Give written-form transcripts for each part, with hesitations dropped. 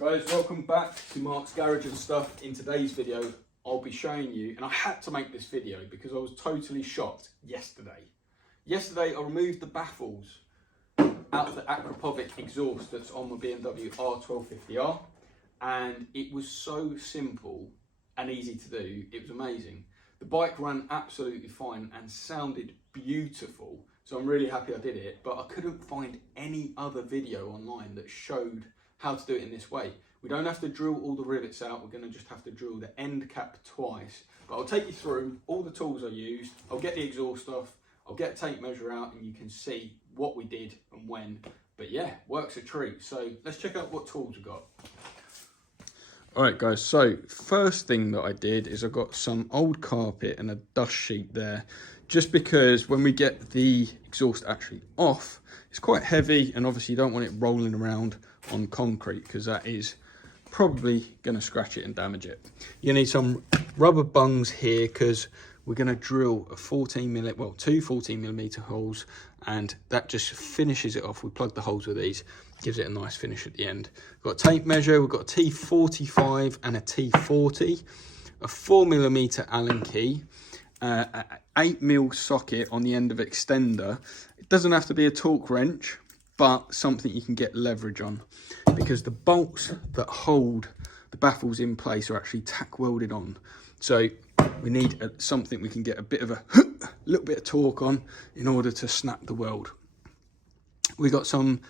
Guys, welcome back to Mark's Garage and Stuff. In today's video, I'll be showing you, and I had to make this video because I was totally shocked yesterday. Yesterday, I removed the baffles out of the Akrapovic exhaust that's on my BMW R1250R, and it was so simple and easy to do. It was amazing. The bike ran absolutely fine and sounded beautiful, so I'm really happy I did it, but I couldn't find any other video online that showed how to do it in this way. We don't have to drill all the rivets out, we're going to just have to drill the end cap twice. But I'll take you through all the tools I used, I'll get the exhaust off, I'll get a tape measure out, and you can see what we did and when. But yeah, works a treat. So let's check out what tools we got. Alright guys, so first thing that I did is I got some old carpet and a dust sheet there, just because when we get the exhaust actually off, it's quite heavy, and obviously you don't want it rolling around on concrete because that is probably going to scratch it and damage it. You need some rubber bungs here because we're going to drill two 14mm holes, and that just finishes it off. We plug the holes with these, gives it a nice finish at the end. We've got a tape measure, we've got a T45 and a T40, a 4mm Allen key, an 8mm socket on the end of extender. It doesn't have to be a torque wrench, but something you can get leverage on, because the bolts that hold the baffles in place are actually tack welded on. So we need something we can get a bit of a little bit of torque on in order to snap the weld. We got some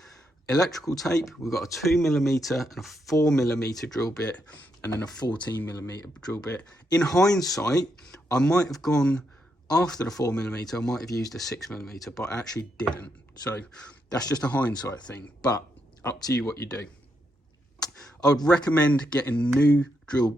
electrical tape, we've got a 2mm and a 4mm drill bit, and then a 14mm drill bit. In hindsight, I might have gone after the 4mm, I might have used a 6mm, but I actually didn't. So that's just a hindsight thing, but up to you what you do. I would recommend getting new drill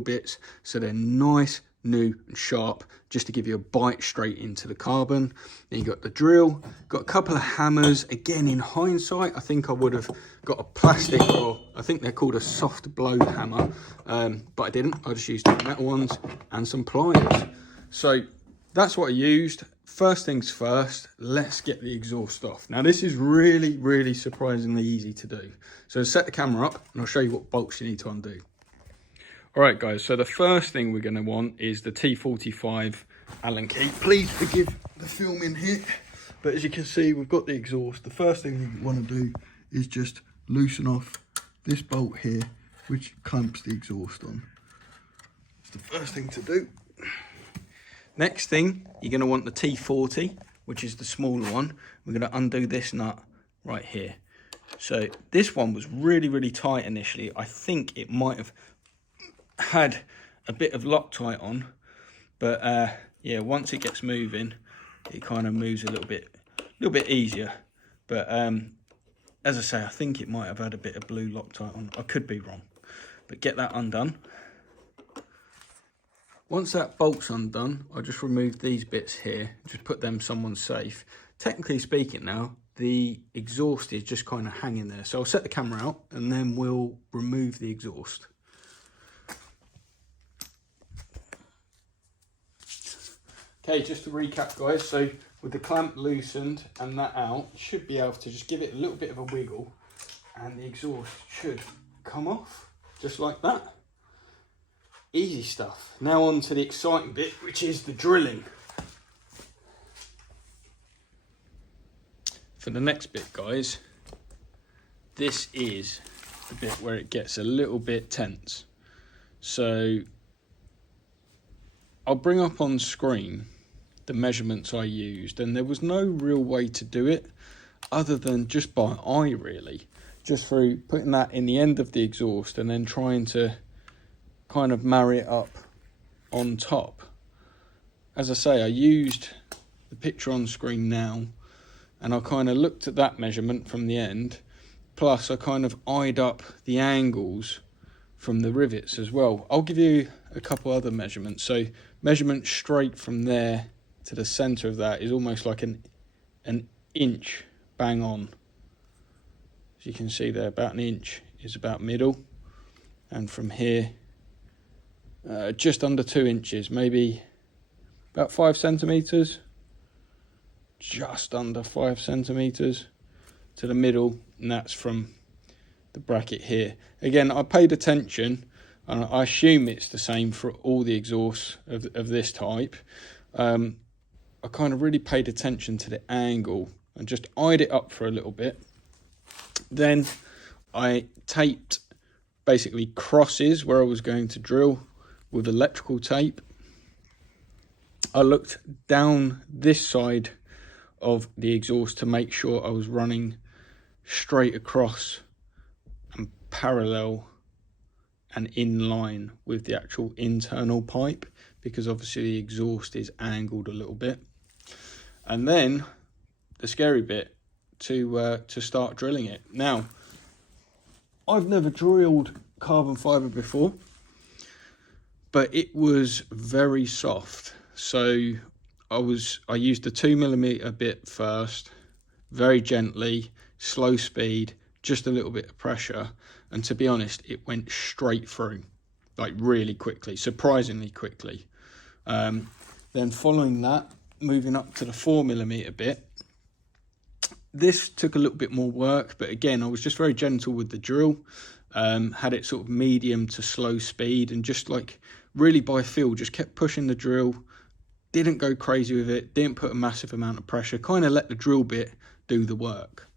bits so they're nice, new and sharp, just to give you a bite straight into the carbon. Then you got the drill, got a couple of hammers. Again, in hindsight, I think I would have got a plastic, or I think they're called a soft blow hammer, but I didn't. I just used the metal ones and some pliers. So that's what I used. First things first, let's get the exhaust off. Now this is really, really surprisingly easy to do. So set the camera up and I'll show you what bolts you need to undo. All right guys, so the first thing we're gonna want is the T45 Allen key. Please forgive the filming here, but as you can see, we've got the exhaust. The first thing we wanna do is just loosen off this bolt here, which clamps the exhaust on. It's the first thing to do. Next thing, you're going to want the T40, which is the smaller one. We're going to undo this nut right here. So this one was really, really tight initially. I think it might have had a bit of Loctite on, but yeah, once it gets moving, it kind of moves a little bit easier. But as I say, I think it might have had a bit of blue Loctite on. I could be wrong, but get that undone. Once that bolt's undone, I'll just remove these bits here, just put them somewhere safe. Technically speaking now, the exhaust is just kind of hanging there. So I'll set the camera out and then we'll remove the exhaust. Okay, just to recap guys, so with the clamp loosened and that out, you should be able to just give it a little bit of a wiggle and the exhaust should come off, just like that. Easy stuff. Now on to the exciting bit, which is the drilling. For the next bit, guys, this is the bit where it gets a little bit tense. So I'll bring up on screen the measurements I used, and there was no real way to do it other than just by eye, really. Just through putting that in the end of the exhaust and then trying to kind of marry it up on top. As I say, I used the picture on screen now, and I kind of looked at that measurement from the end, plus I kind of eyed up the angles from the rivets as well. I'll give you a couple other measurements. So measurement straight from there to the center of that is almost like an inch bang on. As you can see there, about an inch is about middle, and from here just under 2 inches, maybe about 5 centimeters, just under 5 centimeters to the middle, and that's from the bracket here. Again, I paid attention, and I assume it's the same for all the exhausts of this type. I kind of really paid attention to the angle and just eyed it up for a little bit. Then I taped basically crosses where I was going to drill with electrical tape. I looked down this side of the exhaust to make sure I was running straight across and parallel and in line with the actual internal pipe, because obviously the exhaust is angled a little bit. And then the scary bit, to start drilling it. Now, I've never drilled carbon fibre before, but it was very soft. So I used the 2mm bit first, very gently, slow speed, just a little bit of pressure, and to be honest, it went straight through, like really quickly, surprisingly quickly. Then following that, moving up to the 4mm bit. This took a little bit more work, but again, I was just very gentle with the drill, had it sort of medium to slow speed, and just like really by feel, just kept pushing the drill, didn't go crazy with it, didn't put a massive amount of pressure, kind of let the drill bit do the work.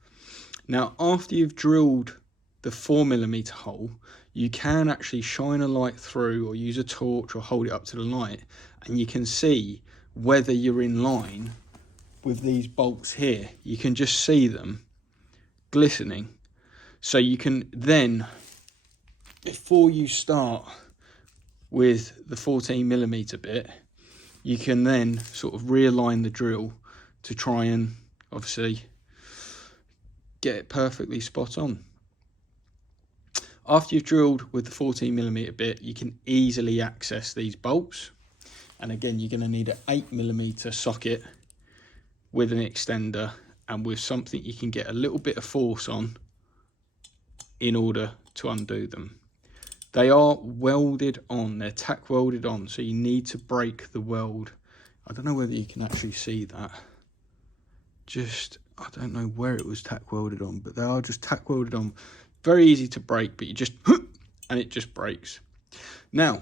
Now, after you've drilled the 4mm hole, you can actually shine a light through or use a torch or hold it up to the light, and you can see whether you're in line with these bolts here. You can just see them glistening. So you can then, before you start with the 14mm bit, you can then sort of realign the drill to try and obviously get it perfectly spot on. After you've drilled with the 14mm bit, you can easily access these bolts. And again, you're going to need an 8mm socket with an extender and with something you can get a little bit of force on in order to undo them. They are welded on, they're tack welded on, so you need to break the weld. I don't know whether you can actually see that. I don't know where it was tack welded on, but they are just tack welded on. Very easy to break, but you just, and it just breaks. Now,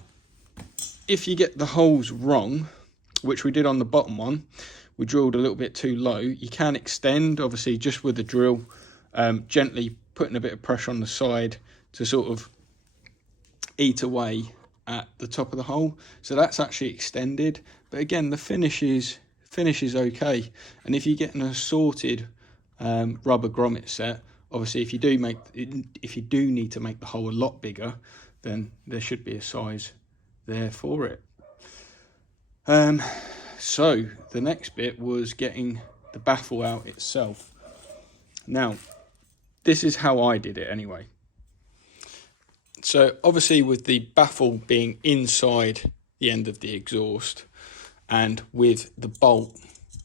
if you get the holes wrong, which we did on the bottom one, we drilled a little bit too low, you can extend, obviously, just with the drill, gently putting a bit of pressure on the side to sort of eat away at the top of the hole. So that's actually extended, but again, the finish is okay. And if you get an assorted rubber grommet set, obviously if you do need to make the hole a lot bigger, then there should be a size there for it. So the next bit was getting the baffle out itself. Now, this is how I did it anyway. So obviously with the baffle being inside the end of the exhaust and with the bolt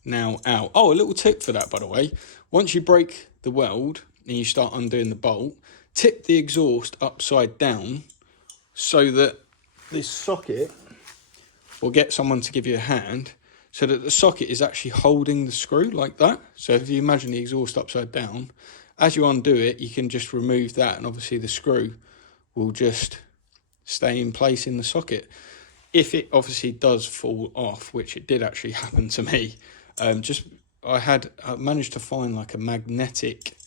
now out. Oh, a little tip for that, by the way. Once you break the weld and you start undoing the bolt, tip the exhaust upside down so that this socket, or get someone to give you a hand, so that the socket is actually holding the screw like that. So if you imagine the exhaust upside down, as you undo it, you can just remove that, and obviously the screw will just stay in place in the socket. If it obviously does fall off, which it did actually happen to me, I managed to find like a magnetic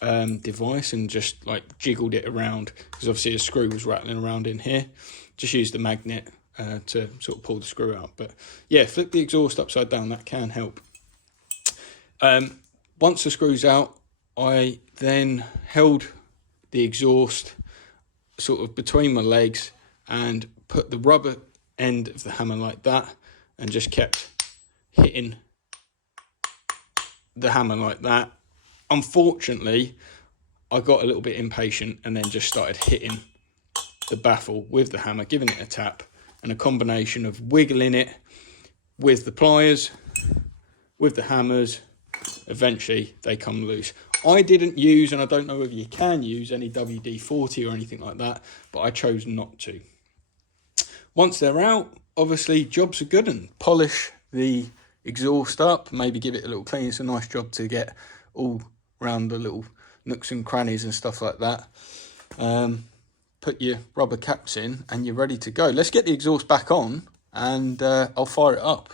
device and just like jiggled it around, because obviously a screw was rattling around in here. Just used the magnet to sort of pull the screw out. But yeah, flip the exhaust upside down, that can help. Once the screw's out, I then held the exhaust sort of between my legs and put the rubber end of the hammer like that, and just kept hitting the hammer like that. Unfortunately, I got a little bit impatient and then just started hitting the baffle with the hammer, giving it a tap, and a combination of wiggling it with the pliers, with the hammers, eventually they come loose. I didn't use, and I don't know whether you can use, any WD-40 or anything like that, but I chose not to. Once they're out, obviously jobs are good, and polish the exhaust up, maybe give it a little clean. It's a nice job to get all around the little nooks and crannies and stuff like that. Put your rubber caps in and you're ready to go. Let's get the exhaust back on and I'll fire it up.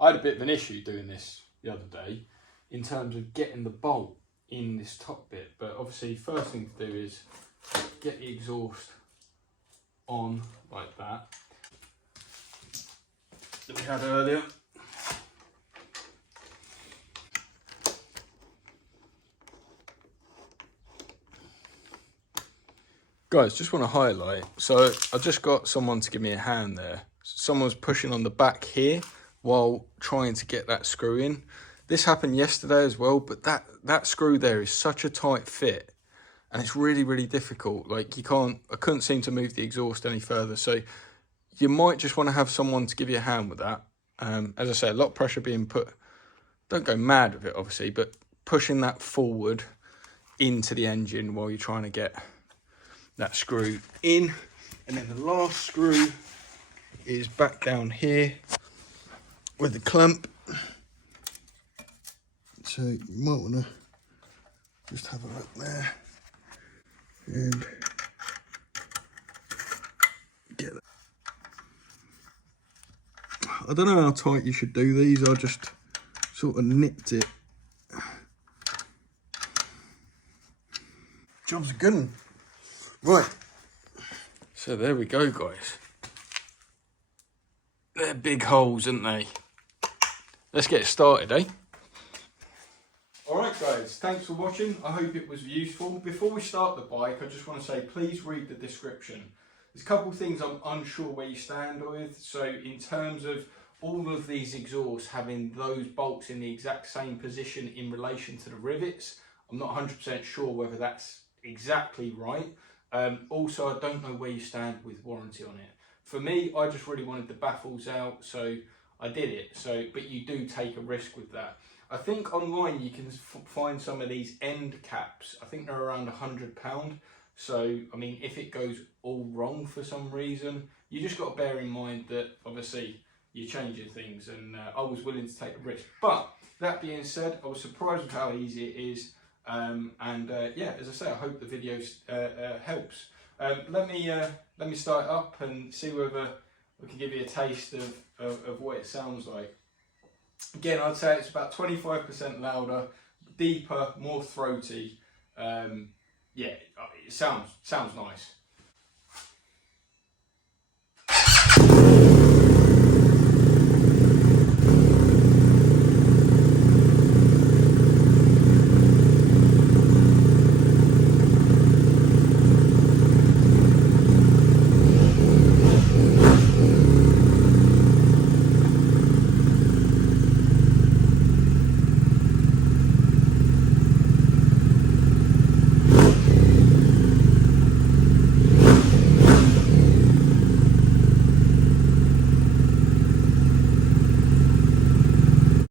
I had a bit of an issue doing this the other day in terms of getting the bolt in this top bit, but obviously first thing to do is get the exhaust on like that we had earlier. Guys, just want to highlight, so I just got someone to give me a hand there. Someone's pushing on the back here while trying to get that screw in. This happened yesterday as well, but that screw there is such a tight fit and it's really, really difficult. Like I couldn't seem to move the exhaust any further. So you might just want to have someone to give you a hand with that. As I say, a lot of pressure being put, don't go mad with it obviously, but pushing that forward into the engine while you're trying to get that screw in. And then the last screw is back down here with the clamp. So you might want to just have a look there and get it. I don't know how tight you should do these, I just sort of nipped it. Job's a good one. Right, so there we go, guys. They're big holes, aren't they? Let's get started, eh? Alright guys, thanks for watching. I hope it was useful. Before we start the bike, I just want to say, please read the description. There's a couple of things I'm unsure where you stand with. So in terms of all of these exhausts having those bolts in the exact same position in relation to the rivets, I'm not 100% sure whether that's exactly right. Also, I don't know where you stand with warranty on it. For me, I just really wanted the baffles out, so I did it. But you do take a risk with that. I think online you can find some of these end caps. I think they're around £100. So, I mean, if it goes all wrong for some reason, you just got to bear in mind that obviously you're changing things, and I was willing to take a risk. But that being said, I was surprised with how easy it is. Yeah, as I say, I hope the video helps. Let me start it up and see whether we can give you a taste of what it sounds like. Again, I'd say it's about 25% louder, deeper, more throaty. Yeah, it sounds nice.